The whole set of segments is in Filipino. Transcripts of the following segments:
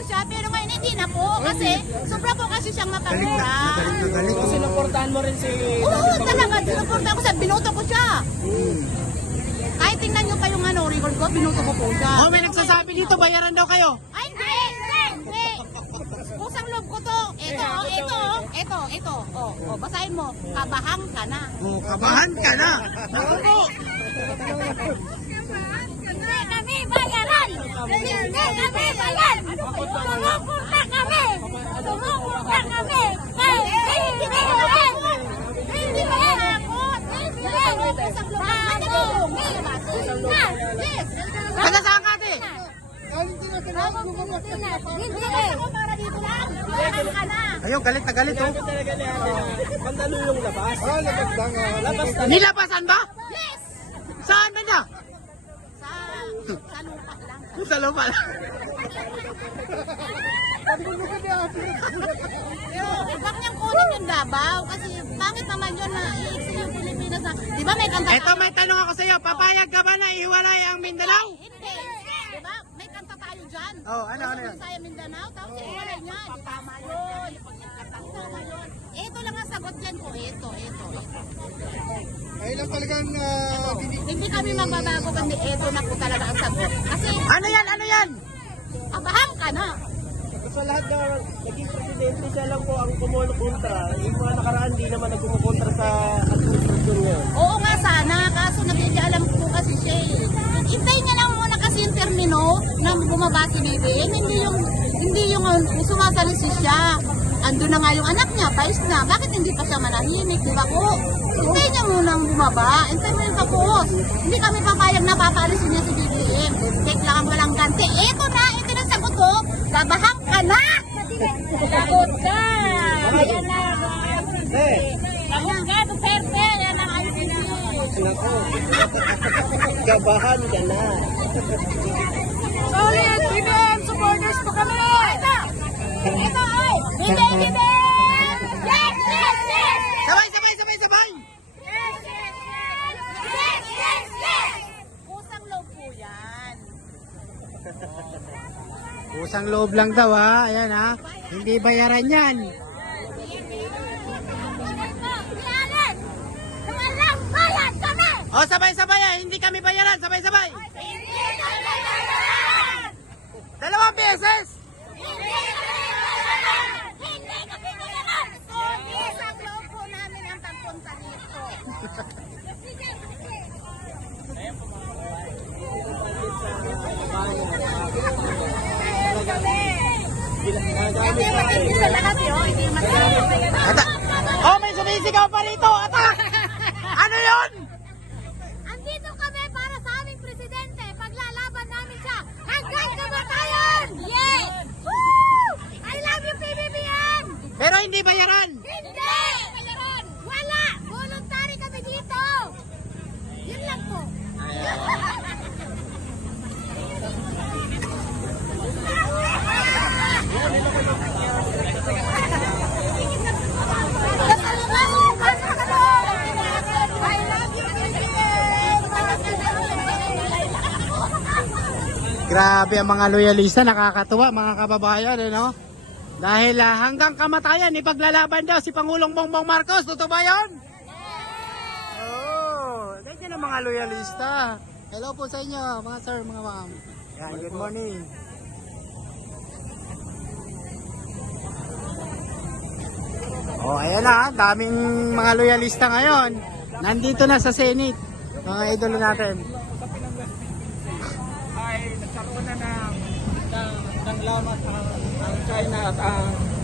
po siya, pero ngayon hindi na po. Kasi sobra po kasi siyang matamura. Sinuportahan mo rin si... Oo, talaga. Sinuportahan ko siya. Binoto ko siya. Kahit tingnan nyo pa yung record ko, binoto ko po siya. Oh, may nagsasabi dito, bayaran daw kayo. Ay, hindi. Pusang loob ko to. Ito. Basahin mo. Kabahan ka na. Oh, kabahan ka na. Ako po. Hindi kami bayaran. Hindi kami bayaran. Tumupunta kami. Hindi bayaran. Hindi bayaran. Yes. Taga saan ka, ate? Ayun, galit na galit, oh. Mandaluyong labas. Labas lang. Labas na. Nilabasan ba? Yes. Saan ba niya? Sa lupa lang. Sa lupa lang. Pero huwag niyang kunin yung Davao kasi pangit naman yun na i-exil yung Pilipinas na, di ba may kanta? Eto, may tanong ako sa iyo. Papayag ka ba na ihiwalay ang Mindanao? Hindi. Di ba? May kanta tayo dyan. Oh, ano yun? Sa Mindanao, tapos iwalay niya. Di tama yun. Tama yun. Ito lang ang sagot dyan ko. Ito. Ay lang talagang Hindi kami magbabago kundi ito na po talaga ang sagot. Kasi Ano yan? abahan ka na. sa lahat na naging presidente, siya lang po ang kumukontra. Yung mga nakaraan, di naman nagkumukontra sa administrasyon ngayon. Oo nga sana, kaso nakikialam po kasi siya eh. Hintayin niya lang muna kasi yung termino na bumaba si Bibing. Hindi yung sumasalisi siya. Ando na nga yung anak niya, pais na. Bakit hindi pa siya manahimik, di ba po? Hintayin niya munang bumaba. Hintayin mo yung tapos. Hindi kami papayag na papaalisin niya si Bibing. Take lang ang walang ganti. Ito na sagot ko. Kabahan ka na! Sagot ka! Ayan na. Ayan ka, Duterte. Ayan ang ICC. Nako, kabahan ka na. Solid BBM supporters po kami! Ito ay! BBM! Yes! Sabay! Yes! Pusang loob po yan. Pusang loob lang daw, ha. Ayan, ha. Hindi bayaran yan. Walang bayad kami! Oh, sabay-sabay, ha. Hindi kami bayaran. Sabay-sabay. Hindi kami bayaran! 2 beses. Hindi kami bayaran! Pusang loob po namin ang pagpunta dito. Hindi matindi sa lahat yun. Hindi matindi. Oh, may sumisigaw pa rito. Atak! Ano yun? Andito kami para sa aming presidente. Paglalaban namin siya hanggang kamatayan! Yes! Woo! I love you, PBBM! Pero hindi bayaran. Hindi! Wala! Voluntary kami dito! Yun lang po. I love you, PBBM! Grabe ang mga loyalista, nakakatuwa mga kababayan, no? Dahil hanggang kamatayan, ipaglalaban daw si Pangulong Bongbong Marcos. Totoo ba yun? Oh, ganyan ang mga loyalista. Hello po sa inyo, mga sir, mga ma'am. Yan, good morning. Oh, ayan na, daming mga loyalista ngayon. Nandito na sa Senate, mga idolo natin. Ay nagkaroon na ng lamat ang China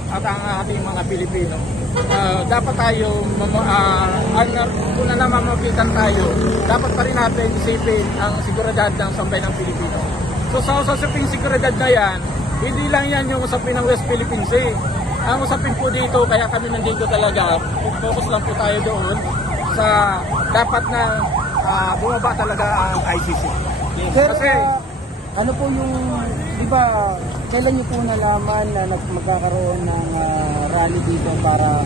at ang ating mga Pilipino. Dapat tayo, kung na mamagitan tayo, dapat pa rin natin isipin ang seguridad ng sambay ng Pilipino. So sa usaping seguridad na yan, hindi lang yan yung usapin ng West Philippine Sea. Ang usapin po dito, kaya kami nandito talaga, focus lang po tayo doon sa dapat na bumaba talaga ang ICC. Sir, Kasi ano po yung, di ba, kailan niyo po nalaman na magkakaroon ng rally dito para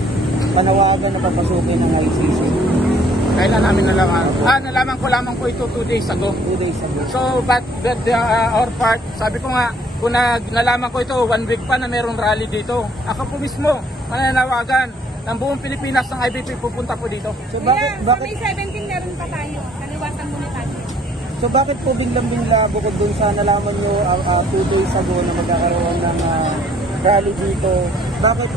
panawagan na papasukin ng ICC? kailan namin nalaman? Nalaman ko lamang po ito 2 days ago. 2 days ago. So, but our part, sabi ko nga, kung nalaman ko ito, 1 week pa na merong rally dito. Ako po mismo, mananawagan ng buong Pilipinas ng IBP pupunta po dito. So Kaya bakit sa May 17 meron pa tayo. Naliwasan muna tayo. So bakit po biglang-bigla bukod dun sa nalaman nyo 2 days ago na magkakaroon ng rally dito, bakit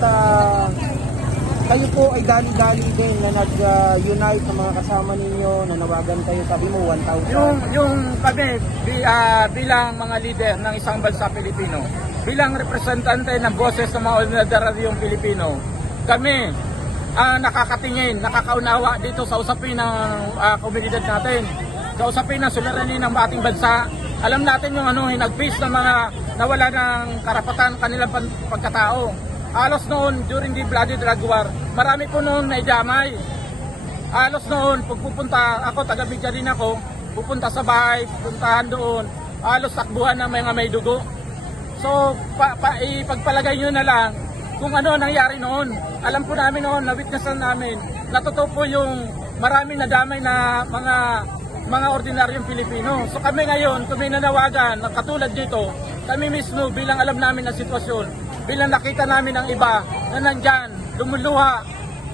kayo po ay gali-gali din na nag-unite ng mga kasama ninyo, nanawagan kayo, sabi mo 1,000? Yung kami bilang mga leader ng isang bansa Pilipino, bilang representante ng boses ng mga ordinaryong Pilipino, kami nakakatingin, nakakaunawa dito sa usapin ng komunidad natin, sa usapin ng suliranin ng ating bansa. Alam natin yung hinagpis ng mga nawala ng karapatan kanilang pagkatao. Halos noon, during the Bloody Drug War, marami po noon na idamay. Halos noon, pagpupunta, ako, taga-bigya din ako, pupunta sa bahay, puntahan doon, halos takbuhan ng mga may dugo. So, ipagpalagay nyo na lang kung ano nangyari noon. Alam po namin noon, na-witnessan namin, natotoo po yung maraming nadamay na mga ordinaryong Pilipino. So kami ngayon, kung may nanawagan na katulad dito, kami mismo bilang alam namin ang sitwasyon, bilang nakita namin ang iba na nandyan, lumuluha,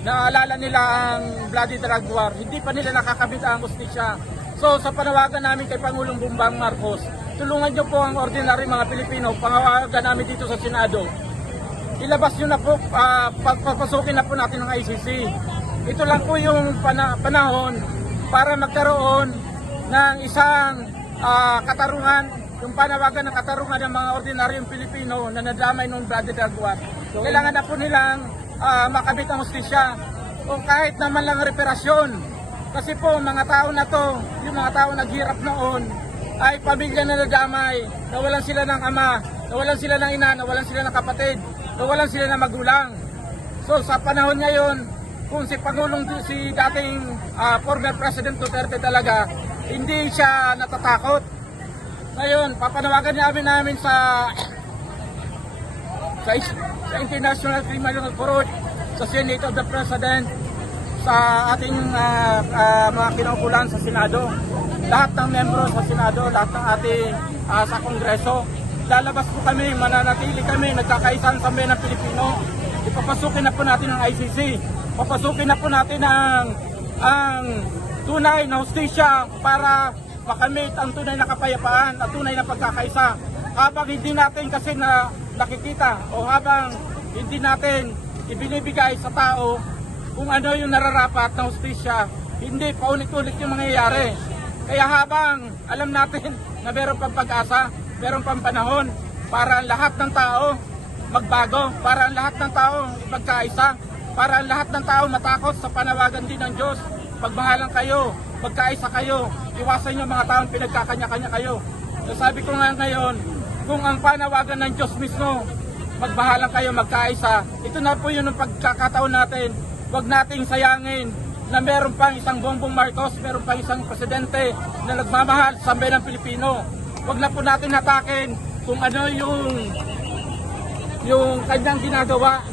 naalala nila ang Bloody Drug War, hindi pa nila nakakamit ang hustisya. So sa panawagan namin kay Pangulong Bongbong Marcos, tulungan nyo po ang ordinary mga Pilipino, panawagan namin dito sa Senado. Ilabas nyo na po, papasukin na po natin ang ICC. Ito lang po yung panahon para magkaroon ng isang katarungan, yung panawagan ng katarungan ng mga ordinaryong Pilipino na nadamay ng Bloody Drug War. Kailangan na po nilang makabit ang hustisya o kahit naman lang reparasyon. Kasi po mga tao na to, yung mga tao naghirap noon, ay pamilya na nadamay, nawalan sila ng ama, nawalan sila ng ina, nawalan sila ng kapatid, nawalan sila ng magulang. So sa panahon ngayon, kung si dating former President Duterte talaga, hindi siya natatakot. Ngayon, papanawagan namin sa International Criminal Court, sa Senate of the President, sa ating mga kinaukulan sa Senado, lahat ng membro sa Senado, lahat ng ating sa Kongreso, lalabas po kami, mananatili kami, nagkakaisang sambayan ng Pilipino. Ipapasukin na po natin ang ICC, papasukin na po natin ang tunay na hustisya para makamit ang tunay na kapayapaan at tunay na pagkakaisa. Habang hindi natin kasi nakikita o habang hindi natin ibinibigay sa tao kung ano yung nararapat na hustisya, hindi paulit-ulit yung mangyayari. Kaya habang alam natin na meron pang pag-asa, meron pang panahon para ang lahat ng tao magbago, para ang lahat ng tao magkaisa, para ang lahat ng tao matakot sa panawagan din ng Diyos. Pagmahalan kayo, magkaisa kayo, iwasan nyo mga taong pinagkakanya-kanya kayo. So sabi ko nga ngayon, kung ang panawagan ng Diyos mismo, magmahalan kayo, magkaisa, ito na po yun ang pagkakataon natin. Huwag nating sayangin na meron pang isang Bongbong Marcos, meron pang isang presidente na nagmamahal sa sambayan ng Pilipino. Huwag na po natin hatakin kung ano yung kanyang ginagawa.